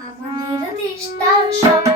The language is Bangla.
আমাদের দেশটা সব